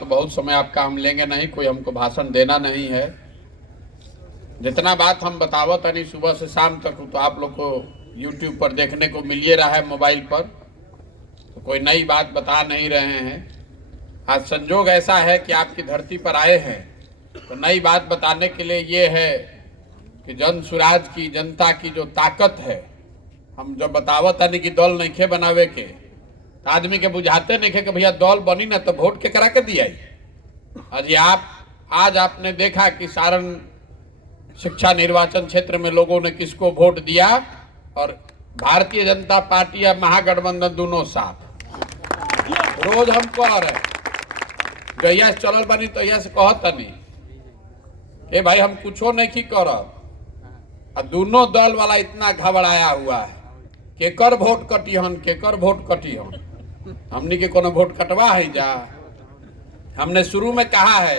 तो बहुत समय आपका हम लेंगे नहीं, कोई हमको भाषण देना नहीं है। जितना बात हम बतावत नहीं सुबह से शाम तक तो आप लोग को YouTube पर देखने को मिल रहा है, मोबाइल पर, तो कोई नई बात बता नहीं रहे हैं। आज संजोग ऐसा है कि आपकी धरती पर आए हैं तो नई बात बताने के लिए ये है कि जन सुराज की, जनता की जो ताकत है, हम जब बतावत नहीं कि दल नहीं खे बनावे के, तो आदमी के बुझाते नहीं खे कि भैया दल बनी ना तो वोट के करा के दिया। आज आपने देखा कि सारण शिक्षा निर्वाचन क्षेत्र में लोगों ने किसको वोट दिया, और भारतीय जनता पार्टी या महागठबंधन दोनों साथ। रोज हम कह रहे गैया से चलल बनी तो यह से कहत नहीं ए भाई हम कुछो नहीं करब, और दोनों दल वाला इतना घबराया हुआ है केकर वोट कटिहन, केकर वोट कटिहन। हमने के कोनो वोट कटवा है जा। हमने शुरू में कहा है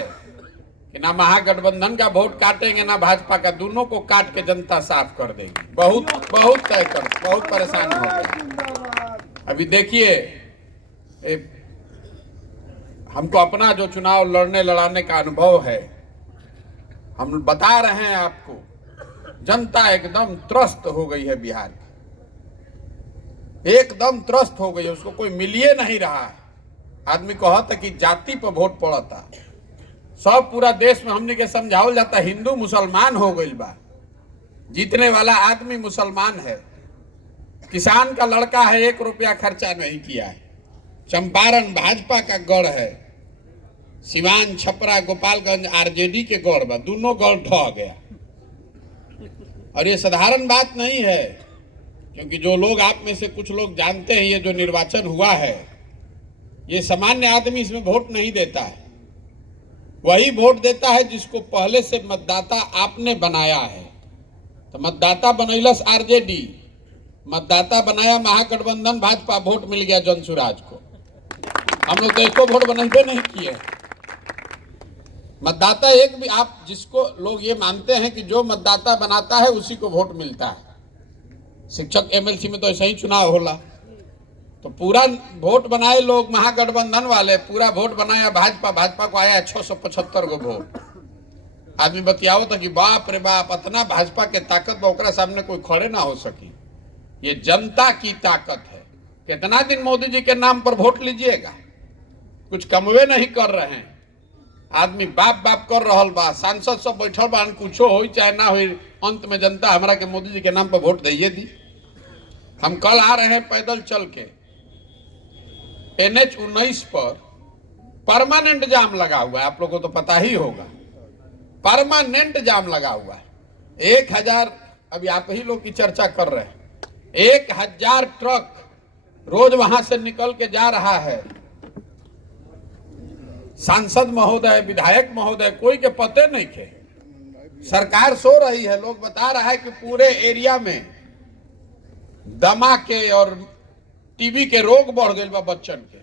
कि ना महागठबंधन का वोट काटेंगे ना भाजपा का, दोनों को काट के जनता साफ कर देगी। बहुत तय कर, बहुत परेशान हो गए। अभी देखिए हमको अपना जो चुनाव लड़ाने का अनुभव है, हम बता रहे हैं आपको, जनता एकदम त्रस्त हो गई है। बिहार एकदम त्रस्त हो गई है, उसको कोई मिलिए नहीं रहा है। आदमी कहता कि जाति पर वोट पड़ता, सब पूरा देश में हमने के समझावल जाता हिंदू मुसलमान हो गई बा। जीतने वाला आदमी मुसलमान है, किसान का लड़का है, 1 रुपया खर्चा नहीं किया है। चंपारण भाजपा का गढ़ है, सिवान छपरा गोपालगंज आरजेडी के गढ़ बा, दोनों गढ़ ढह गया। और ये साधारण बात नहीं है, क्योंकि जो लोग आप में से कुछ लोग जानते हैं, ये जो निर्वाचन हुआ है, ये सामान्य आदमी इसमें वोट नहीं देता है। वही वोट देता है जिसको पहले से मतदाता आपने बनाया है। तो मतदाता बनैलस आरजेडी, मतदाता बनाया महागठबंधन भाजपा, वोट मिल गया जनसुराज को। हम लोग तो एको वोट बनैबे नहीं किए। मतदाता एक भी, आप जिसको लोग ये मानते हैं कि जो मतदाता बनाता है उसी को वोट मिलता है। शिक्षक एमएलसी में तो ऐसा ही चुनाव होला, तो पूरा वोट बनाए लोग महागठबंधन वाले, पूरा वोट बनाया भाजपा, भाजपा को आया 675 गो वोट। आदमी बतियाओ था कि बाप रे बाप, इतना भाजपा के ताकत ओकरा सामने कोई खड़े ना हो सकी। ये जनता की ताकत है। कितना दिन मोदी जी के नाम पर वोट लीजिएगा, कुछ कमवे नहीं कर रहे हैं। आदमी बाप बाप कर रहा बा, सांसद सब बैठल बा, कुछो हो चाहे ना हो, अंत में जनता हमारा के मोदी जी के नाम पर वोट दइए दी। हम कल आ रहे हैं पैदल चल के, NH-19 पर परमानेंट जाम लगा हुआ है, आप लोगों को तो पता ही होगा, परमानेंट जाम लगा हुआ है। 1000, अभी आप ही लोग की चर्चा कर रहे हैं, 1000 ट्रक रोज वहां से निकल के जा रहा है। सांसद महोदय, विधायक महोदय, कोई के पते नहीं थे। सरकार सो रही है। लोग बता रहा है कि पूरे एरिया में दमा के और टीबी के रोग बढ़ गए बा, बच्चन के,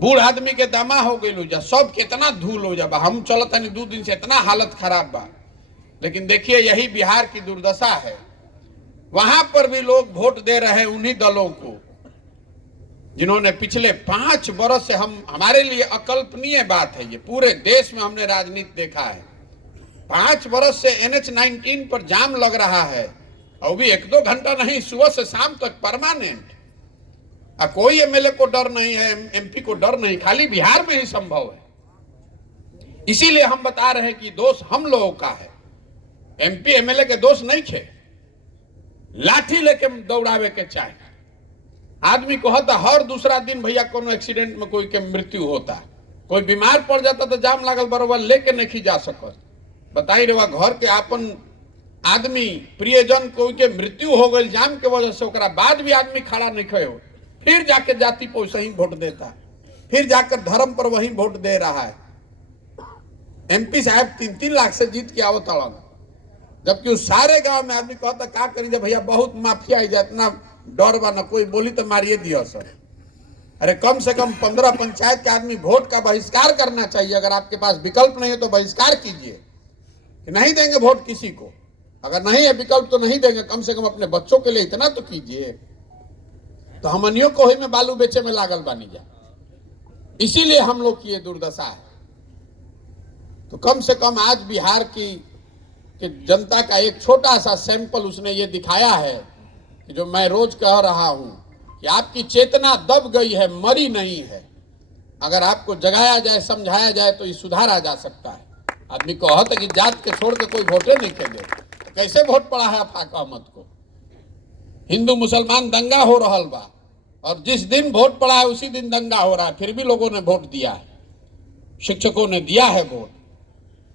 बूढ़ आदमी के दमा हो गई जा, सब कितना धूल हो जा। हम चलता नहीं 2 दिन से, इतना हालत खराब बा। लेकिन देखिए यही बिहार की दुर्दशा है। वहां पर भी लोग वोट दे रहे हैं उन्हीं दलों को जिन्होंने पिछले 5 वर्ष से, हमारे लिए अकल्पनीय बात है ये, पूरे देश में हमने राजनीति देखा है। 5 वर्ष से NH-19 पर जाम लग रहा है, और भी 1-2 घंटा नहीं, सुबह से शाम तक परमानेंट। कोई एमएलए को डर नहीं है, एमपी को डर नहीं, खाली बिहार में ही संभव है। इसीलिए हम बता रहे हैं कि दोष हम लोगों का है, एमपी एमएलए के दोष नहीं थे। लाठी लेके दौड़ावे के चाहे। आदमी को होता हर दूसरा दिन भैया कोनो एक्सीडेंट में कोई के मृत्यु होता, कोई बीमार पड़ जाता तो जाम लागल बरोबर लेके नहीं जा सकत। बताई रहा घर के आपन आदमी प्रियजन कोई के मृत्यु हो गई जाम के वजह से, ओकरा बाद भी आदमी खड़ा नहीं खड़े हो, फिर जाके जाति पर वही वोट देता है, फिर जाकर धर्म पर वही वोट दे रहा है। एमपी साहब 3-3 लाख से जीत के आवत अड़न, जबकि उस सारे गांव में आदमी कहता का करी जा भैया, बहुत माफिया है, इतना डर बा, ना कोई बोली तो मारिए दिया सर। अरे कम से कम 15 पंचायत के आदमी वोट का बहिष्कार करना चाहिए। अगर आपके पास विकल्प नहीं है तो बहिष्कार कीजिए कि नहीं देंगे वोट किसी को। अगर नहीं है विकल्प तो नहीं देंगे, कम से कम अपने बच्चों के लिए इतना तो कीजिए। तो हमनियों को ही में बालू बेचे में लागल बानी जा। इसीलिए हम लोग की ये दुर्दशा है। तो कम से कम आज बिहार की जनता का एक छोटा सा सैंपल उसने ये दिखाया है कि जो मैं रोज कह रहा हूं कि आपकी चेतना दब गई है, मरी नहीं है। अगर आपको जगाया जाए, समझाया जाए तो ये सुधारा जा सकता है। आदमी कहत है कि जात के छोड़ के कोई वोटे नहीं के दे, तो कैसे वोट पड़ा है आफाक अहमद को? हिंदू मुसलमान दंगा हो रहा बा और जिस दिन वोट पड़ा है उसी दिन दंगा हो रहा है, फिर भी लोगों ने वोट दिया है, शिक्षकों ने दिया है वोट।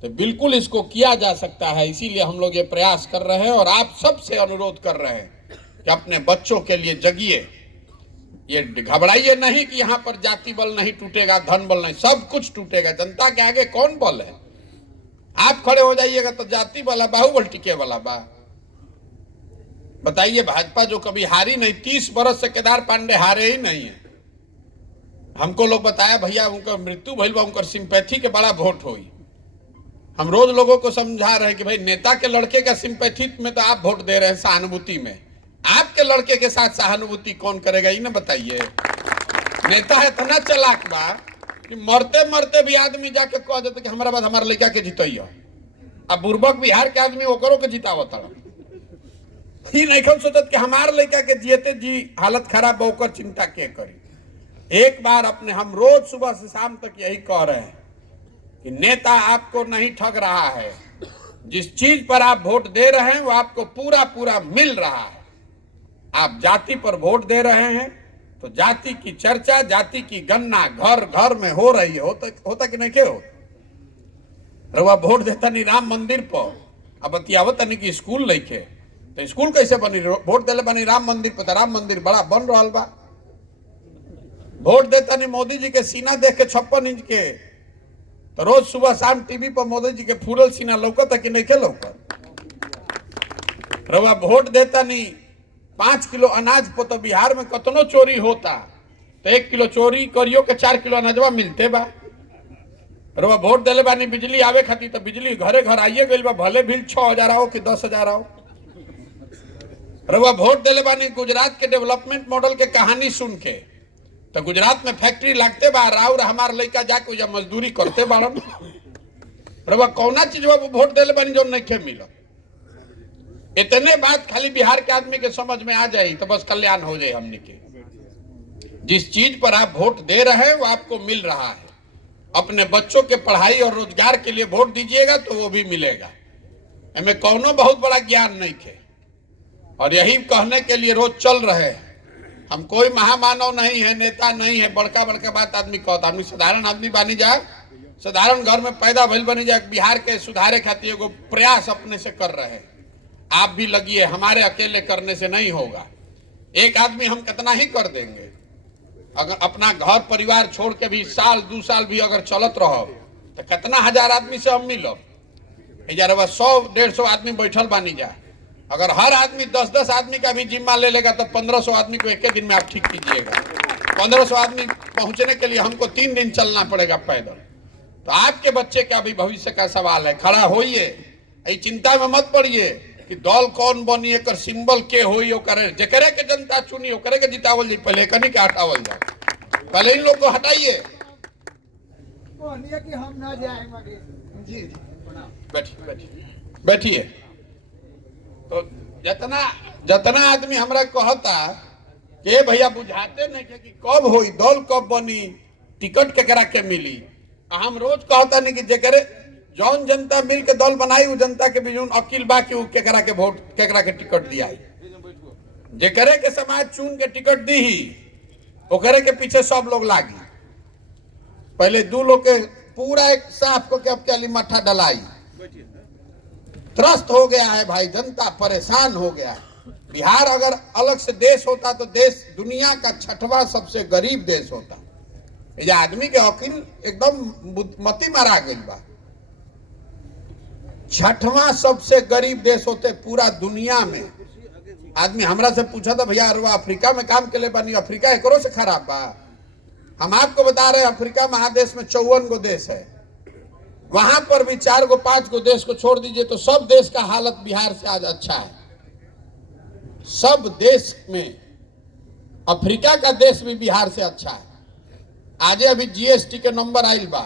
तो बिल्कुल इसको किया जा सकता है। इसीलिए हम लोग ये प्रयास कर रहे हैं और आप सबसे अनुरोध कर रहे हैं कि अपने बच्चों के लिए जगिए। ये घबराइए नहीं कि यहाँ पर जाति बल नहीं टूटेगा, धन बल नहीं, सब कुछ टूटेगा। जनता के आगे कौन बल है? आप खड़े हो जाइएगा तो जाति वाला बाहुबल टिके वाला बा। बताइए, भाजपा जो कभी हारी नहीं, 30 बरस से केदार पांडे हारे ही नहीं है। हमको लोग बताया भैया उनका मृत्यु भइल बा, उनकर सिंपैथी के बड़ा वोट होई। हम रोज लोगों को समझा रहे हैं कि भाई नेता के लड़के का सिंपैथी में तो आप वोट दे रहे हैं, सहानुभूति में। आपके लड़के के साथ सहानुभूति कौन करेगा, ये ना बताइए। नेता है इतना चालाक बा कि मरते मरते भी आदमी जाके कह देते कि हमारा बाद हमारे लड़का के जितैया। अब बुर्बक बिहार के आदमी ओकरों के जितावत ही नहीं सोचत कि हमारे लड़का के जियते जी हालत खराब होकर चिंता के करी। एक बार अपने हम रोज सुबह से शाम तक यही कह रहे हैं कि नेता आपको नहीं ठग रहा है। जिस चीज पर आप वोट दे रहे हैं वो आपको पूरा पूरा मिल रहा है। आप जाति पर वोट दे रहे हैं तो जाति की चर्चा, जाति की गणना घर घर में हो रही है। होता कि नहीं के हो? रवा वोट देता नहीं राम मंदिर पर, अब बतियावत नहीं कि स्कूल लेके, तो स्कूल कैसे बनी? वोट देले बनी राम मंदिर पर, राम मंदिर बड़ा बन रहा बा। वोट देता नहीं मोदी जी के सीना देख के 56 इंच के, तो रोज सुबह शाम टीवी पर मोदी जी के फूलल सीना लौकत है कि नहीं के लौकत? रवा वोट देता नहीं 5 किलो अनाज पर, तो बिहार में कतनो चोरी होता तो 1 किलो चोरी करियो के 4 किलो अनाजवा मिलते बा। रवा वोट देले बानी बिजली आवे खातिर, तो बिजली घरे घर आइए गई बा, भले भी 6,000 आओ कि 10,000 आओ। रवा वोट देले बानी गुजरात के डेवलपमेंट मॉडल के कहानी सुन के, तो गुजरात में फैक्ट्री लगते बा, और हमार लड़का जाके या मजदूरी करते बाड़न। रवा कौना चीज वोट देले बानी जो नहीं मिला? इतने बात खाली बिहार के आदमी के समझ में आ जाए तो बस कल्याण हो जाए हमने के। जिस चीज पर आप वोट दे रहे हैं वो आपको मिल रहा है। अपने बच्चों के पढ़ाई और रोजगार के लिए वोट दीजिएगा तो वो भी मिलेगा। हमें कौनो बहुत बड़ा ज्ञान नहीं थे और यही कहने के लिए रोज चल रहे हैं। हम कोई महामानव नहीं है, नेता नहीं है, बड़का बड़का बात आदमी कहता। आदमी साधारण आदमी बनी जाए, साधारण घर में पैदा भइल बनी जाए। बिहार के सुधारे खातिर एगो प्रयास अपने से कर रहे हैं। आप भी लगिए, हमारे अकेले करने से नहीं होगा। एक आदमी हम कितना ही कर देंगे। अगर अपना घर परिवार छोड़ के भी साल 2 साल भी अगर चलत रहो तो कितना हजार आदमी से हम मिलो। 100-150 आदमी बैठल बानी जाए। अगर हर आदमी 10-10 आदमी का भी जिम्मा ले लेगा तो 1500 आदमी को एक दिन में आप ठीक कीजिएगा। 1500 आदमी पहुंचने के लिए हमको 3 दिन चलना पड़ेगा पैदल। तो आपके बच्चे का भी भविष्य का सवाल है। खड़ा होइए, चिंता में मत पड़िए कि दल कौन बनी, एक सिंबल के होई, जकरे के जनता चुनी ओकरे के जितावल जाए। पहले कनी के हटावल जाए, पहले इन लोग को हटाइए। कि हम ना जाएंगे। जी बैठिए। तो जितना आदमी हमरा कहता के भैया बुझाते नहीं कि कब होई, दल कब बनी, टिकट केकरा के मिली। हम रोज कहता नहीं कि जकरे जौन जनता मिल के दल बनाई वो जनता के भी अकील बा कि केकरा के वोट, केकरा के टिकट दियाई। जेकरे के समाज चुन के टिकट दी ही ओकरे के पीछे सब लोग लागी। पहले 2 लोग के पूरा एक साफ को के अब क्या मट्ठा डलाई। त्रस्त हो गया है भाई, जनता परेशान हो गया है। बिहार अगर अलग से देश होता तो देश दुनिया का 6वां सबसे गरीब देश होता। ये आदमी के अकील एकदम मती मारा गई बा। 6वां सबसे गरीब देश होते पूरा दुनिया में। आदमी हमरा से पूछा था भैया अरे अफ्रीका में काम के लिए बनी, अफ्रीका एकरो से खराब बा? हम आपको बता रहे हैं अफ्रीका महादेश में 54 गो देश है। वहां पर भी 4 गो 5 गो देश को छोड़ दीजिए तो सब देश का हालत बिहार से आज अच्छा है। सब देश में अफ्रीका का देश भी बिहार से अच्छा है। आजे अभी जीएसटी के नंबर आइल बा,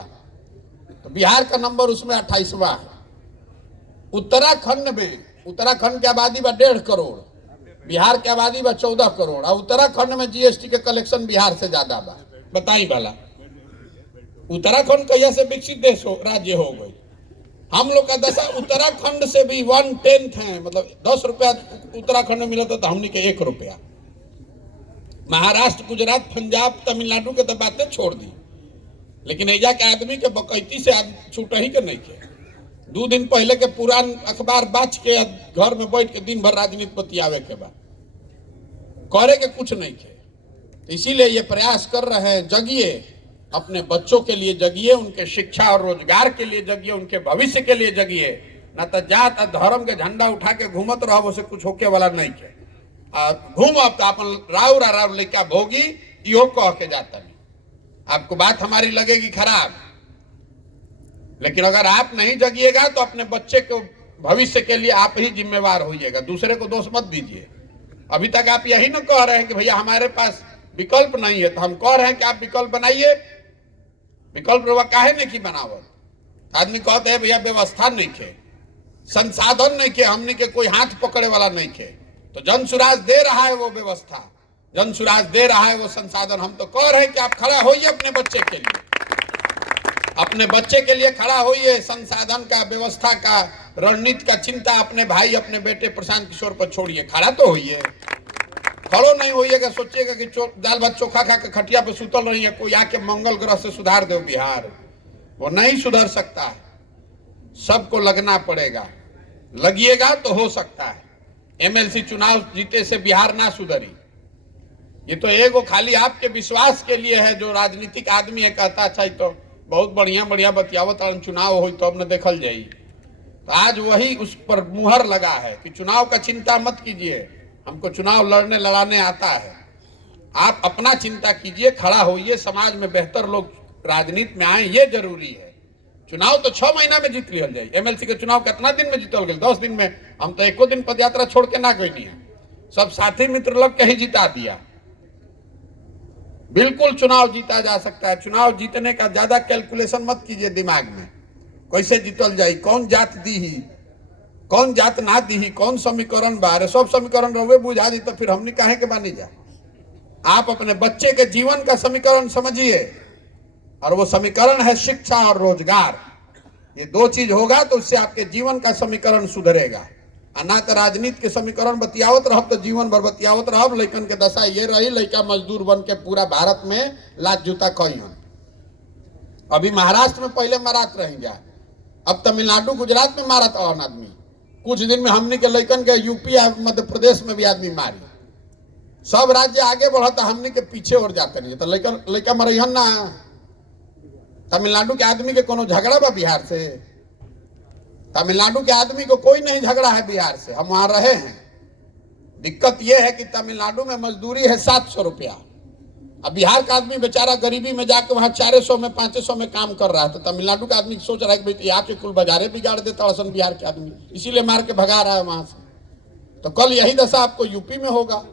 तो बिहार का नंबर उसमें 28वां है। उत्तराखंड की आबादी बा 1.5 करोड़, बिहार की आबादी बा 14 करोड़, और उत्तराखंड में जीएसटी के कलेक्शन बिहार से ज्यादा बा। बताई वाला उत्तराखंड कहिया से विकसित देश राज्य हो गई। हम लोग का दशा उत्तराखंड से भी 1/10 है, मतलब 10 रुपया उत्तराखंड में मिला तो हमने के 1 रुपया। महाराष्ट्र, गुजरात, पंजाब, तमिलनाडु के तो बातें छोड़ दी, लेकिन एजा के आदमी के बकैती से छूट ही के नहीं के। 2 दिन पहले के पुरान अखबार बाच के घर में बैठ के दिन भर राजनीति बतियावे के बाद करे के कुछ नहीं के। तो इसीलिए ये प्रयास कर रहे हैं, जगिए, अपने बच्चों के लिए जगिए, उनके शिक्षा और रोजगार के लिए जगिए, उनके भविष्य के लिए जगिए। न तो जात धर्म के झंडा उठा के घूमत रहो, उसे कुछ होके वाला नहीं के। घूम अब तो अपन राव लेके भोगी यो कह के जाता नहीं। आपको बात हमारी लगेगी खराब, लेकिन अगर आप नहीं जगिएगा तो अपने बच्चे को भविष्य के लिए आप ही जिम्मेवार होइएगा, दूसरे को दोष मत दीजिए। अभी तक आप यही ना कह रहे हैं कि भैया हमारे पास विकल्प नहीं है, तो हम कह रहे हैं कि आप विकल्प बनाइए। विकल्प काहे नहीं की बनावत? आदमी कहते हैं भैया व्यवस्था नहीं खे, संसाधन नहीं खे, हमने के कोई हाथ पकड़े वाला नहीं खे। तो जन सुराज दे रहा है वो व्यवस्था, जन सुराज दे रहा है वो संसाधन। हम तो कह रहे हैं कि आप खड़ा होइए अपने बच्चे के लिए, अपने बच्चे के लिए खड़ा होइए। संसाधन का, व्यवस्था का, रणनीति का चिंता अपने भाई, अपने बेटे प्रशांत किशोर पर छोड़िए, खड़ा तो होइए। खड़ो नहीं होइएगा, सोचिएगा कि दाल भात चोखा खा के खटिया पे सुतल रही है, कोई आके मंगल ग्रह से सुधार दो बिहार, वो नहीं सुधर सकता है। सबको लगना पड़ेगा, लगिएगा तो हो सकता है। एमएलसी चुनाव जीते से बिहार ना सुधरी। ये तो एगो खाली आपके विश्वास के लिए है। जो राजनीतिक आदमी है कहता अच्छा तो बहुत बढ़िया बतियावत चुनाव हो तो अब न देखल जाई। तो आज वही उस पर मुहर लगा है कि चुनाव का चिंता मत कीजिए, हमको चुनाव लड़ने लड़ाने आता है। आप अपना चिंता कीजिए, खड़ा होइए, समाज में बेहतर लोग राजनीति में आए, ये जरूरी है। चुनाव तो 6 महीना में जीत लिया जाए। एमएलसी के चुनाव कितना दिन में जीतल गए? 10 दिन में। हम तो एको दिन पदयात्रा छोड़ के ना गई नहीं है, सब साथी मित्र लग के ही जिता दिया। बिल्कुल चुनाव जीता जा सकता है। चुनाव जीतने का ज्यादा कैलकुलेशन मत कीजिए दिमाग में, कैसे जीतल जाए, कौन जात दी ही, कौन जात ना दी ही, कौन समीकरण बारे, सब समीकरण रहे बुझा दी तो फिर हमने काहे के बानी जा। आप अपने बच्चे के जीवन का समीकरण समझिए, और वो समीकरण है शिक्षा और रोजगार। ये 2 चीज होगा तो उससे आपके जीवन का समीकरण सुधरेगा। ना तो राजनीति के समीकरण बतियावत रहब तो जीवन भर बतियावत रहब। लइकन के दशा ये रही, लइका मजदूर बन के पूरा भारत में लात जूता कहियन। अभी महाराष्ट्र में पहले मारत रही जा, अब तमिलनाडु गुजरात में मारत आदमी। कुछ दिन में हमने के लइकन के यूपी मध्य प्रदेश में भी आदमी मारी। सब राज्य आगे बढ़ता, हमने के पीछे और जाते नहीं। तो लइका मरहन ना। तमिलनाडु के आदमी के कोनो झगड़ा बा बिहार से? तमिलनाडु के आदमी को कोई नहीं झगड़ा है बिहार से, हम वहां रहे हैं। दिक्कत यह है कि तमिलनाडु में मजदूरी है 700 रुपया। अब बिहार का आदमी बेचारा गरीबी में जाकर वहां 400 में 500 में काम कर रहा है। तो तमिलनाडु का आदमी सोच रहा है कि यहाँ के कुल बाजारे बिगाड़ देता असन बिहार के आदमी, इसीलिए मार के भगा रहा है वहां से। तो कल यही दशा आपको यूपी में होगा।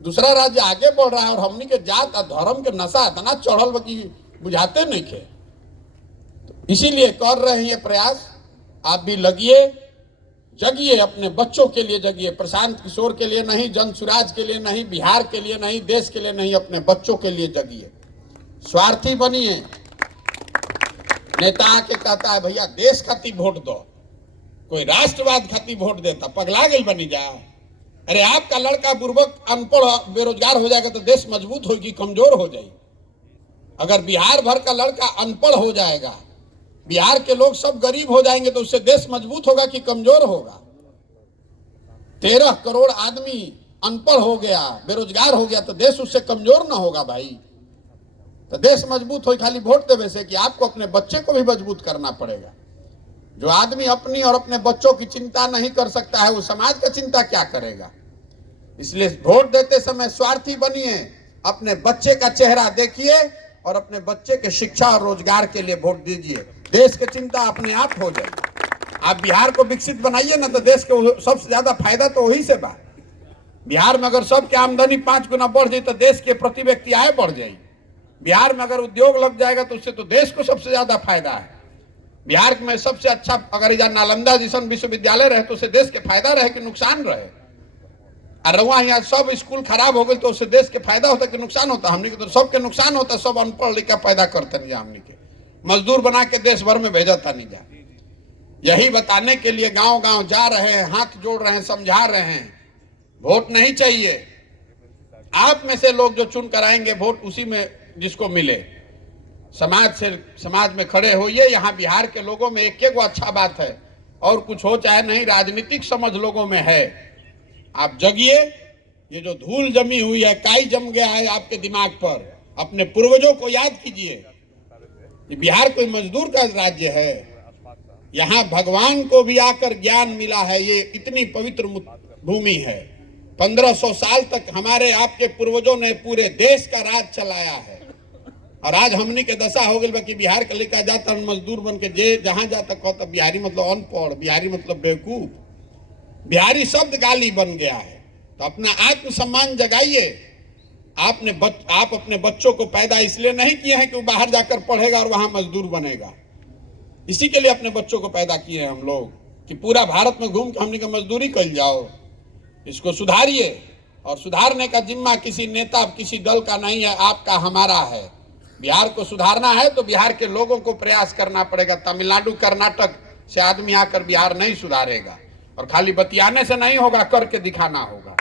दूसरा राज्य आगे बढ़ रहा है और हमनी के जात और धर्म के नशा इतना चढ़ल कि बुझाते नहीं थे। इसीलिए कर रहे हैं ये प्रयास। आप भी लगिए, जगिए, अपने बच्चों के लिए जगिए, प्रशांत किशोर के लिए नहीं, जन सुराज के लिए नहीं, बिहार के लिए नहीं, देश के लिए नहीं, अपने बच्चों के लिए जगिए। स्वार्थी बनिए। नेता आके कहता है भैया देश खातिर वोट दो, कोई राष्ट्रवाद खातिर वोट देता, पगला गई बनी जा। अरे आपका लड़का बुर्बक, अनपढ़, बेरोजगार हो जाएगा तो देश मजबूत होगी, कमजोर हो जाएगी। अगर बिहार भर का लड़का अनपढ़ हो जाएगा, बिहार के लोग सब गरीब हो जाएंगे तो उससे देश मजबूत होगा कि कमजोर होगा? 13 करोड़ आदमी अनपढ़ हो गया, बेरोजगार हो गया तो देश उससे कमजोर ना होगा भाई। तो देश मजबूत हो खाली वोट देवे से कि आपको अपने बच्चे को भी मजबूत करना पड़ेगा। जो आदमी अपनी और अपने बच्चों की चिंता नहीं कर सकता है वो समाज का चिंता क्या करेगा? इसलिए वोट देते समय स्वार्थी बनिए, अपने बच्चे का चेहरा देखिए और अपने बच्चे के शिक्षा और रोजगार के लिए वोट दीजिए। देश की चिंता अपने आप हो जाएगी। आप बिहार को विकसित बनाइए ना तो देश के सबसे ज्यादा फायदा तो वही से बा। बिहार में अगर सबकी आमदनी 5 गुना बढ़ जाए तो देश के प्रति व्यक्ति आय बढ़ जाए। बिहार में अगर उद्योग लग जाएगा तो उससे तो देश को सबसे ज्यादा फायदा है। बिहार में सबसे अच्छा अगर इधर नालंदा जैसा विश्वविद्यालय रहे तो उससे देश के फायदा रहे कि नुकसान रहे। और वहाँ यहाँ सब स्कूल खराब हो गए तो उससे देश के फायदा होता कि नुकसान होता? हमने के तो सबके नुकसान होता। सब अनपढ़ लिखा पैदा करते नहीं, हमने के मजदूर बना के देश भर में भेजता नहीं जा। यही बताने के लिए गांव गांव जा रहे हैं, हाथ जोड़ रहे हैं, समझा रहे हैं। वोट नहीं चाहिए, आप में से लोग जो चुन कर आएंगे वोट उसी में जिसको मिले। समाज में खड़े होइए। यहाँ बिहार के लोगों में एक एक अच्छा बात है, और कुछ हो चाहे नहीं, राजनीतिक समझ लोगों में है। आप जगिए। ये जो धूल जमी हुई है, काई जम गया है आपके दिमाग पर, अपने पूर्वजों को याद कीजिए। ये बिहार कोई मजदूर का राज्य है। यहाँ भगवान को भी आकर ज्ञान मिला है। ये इतनी पवित्र भूमि है। 1500 साल तक हमारे आपके पूर्वजों ने पूरे देश का राज चलाया है। और आज हमनी के दशा हो गई कि बिहार के लेकर जाता मजदूर बन के जे जहां जाता कहता बिहारी मतलब अनपढ़, बिहारी मतलब बेवकूफ, बिहारी शब्द गाली बन गया है। तो अपना आत्मसम्मान जगाइए। आप अपने बच्चों को पैदा इसलिए नहीं किए हैं कि वो बाहर जाकर पढ़ेगा और वहां मजदूर बनेगा। इसी के लिए अपने बच्चों को पैदा किए हैं हम लोग कि पूरा भारत में घूम के हमने का मजदूरी कर जाओ। इसको सुधारिए। और सुधारने का जिम्मा किसी नेता किसी दल का नहीं है, आपका हमारा है। बिहार को सुधारना है तो बिहार के लोगों को प्रयास करना पड़ेगा। तमिलनाडु कर्नाटक से आदमी आकर बिहार नहीं सुधारेगा। और खाली बतियाने से नहीं होगा, करके दिखाना होगा।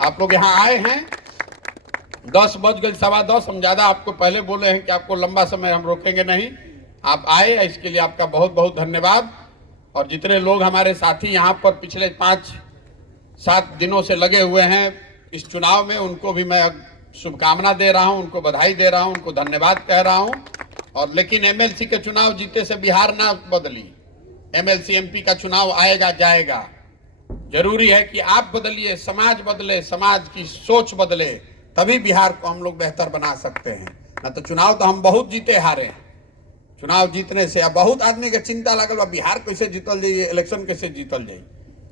आप लोग यहाँ आए हैं, 10 बज गए, 10:15। हम ज्यादा आपको पहले बोले हैं कि आपको लंबा समय हम रोकेंगे नहीं। आप आए, इसके लिए आपका बहुत बहुत धन्यवाद। और जितने लोग हमारे साथी यहाँ पर पिछले 5-7 दिनों से लगे हुए हैं इस चुनाव में, उनको भी मैं शुभकामना दे रहा हूं, उनको बधाई दे रहा हूं, उनको धन्यवाद कह रहा हूं। और लेकिन एमएलसी के चुनाव जीते से बिहार ना बदली। एमएलसी एमपी का चुनाव आएगा जाएगा। जरूरी है कि आप बदलिए, समाज बदले, समाज की सोच बदले, तभी बिहार को हम लोग बेहतर बना सकते हैं। ना तो चुनाव तो हम बहुत जीते हारे। चुनाव जीतने से अब बहुत आदमी के चिंता लगल बा बिहार कैसे जीतल जाइए, इलेक्शन कैसे जीतल जाइए।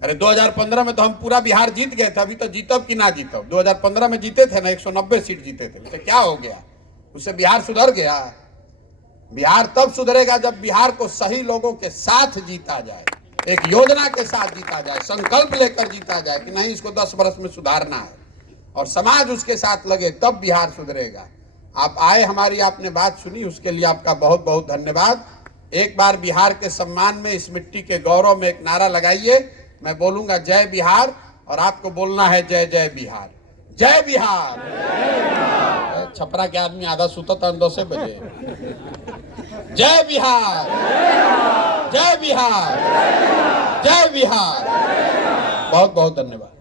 अरे 2015 में तो हम पूरा बिहार जीत गए थे। अभी तो जीतब कि ना जीतब? 2015 में जीते थे ना, 190 सीट जीते थे। तो क्या हो गया? उससे बिहार सुधर गया? बिहार तब सुधरेगा जब बिहार को सही लोगों के साथ जीता जाए, एक योजना के साथ जीता जाए, संकल्प लेकर जीता जाए कि नहीं इसको 10 वर्ष में सुधारना है, और समाज उसके साथ लगे, तब बिहार सुधरेगा। आप आए, हमारी आपने बात सुनी, उसके लिए आपका बहुत बहुत धन्यवाद। एक बार बिहार के सम्मान में, इस मिट्टी के गौरव में एक नारा लगाइए। मैं बोलूंगा जय बिहार, और आपको बोलना है जय जय बिहार। जय बिहार। छपरा के आदमी आधा सुता था 10 बजे। जय बिहार, जय बिहार, जय बिहार। बहुत बहुत धन्यवाद।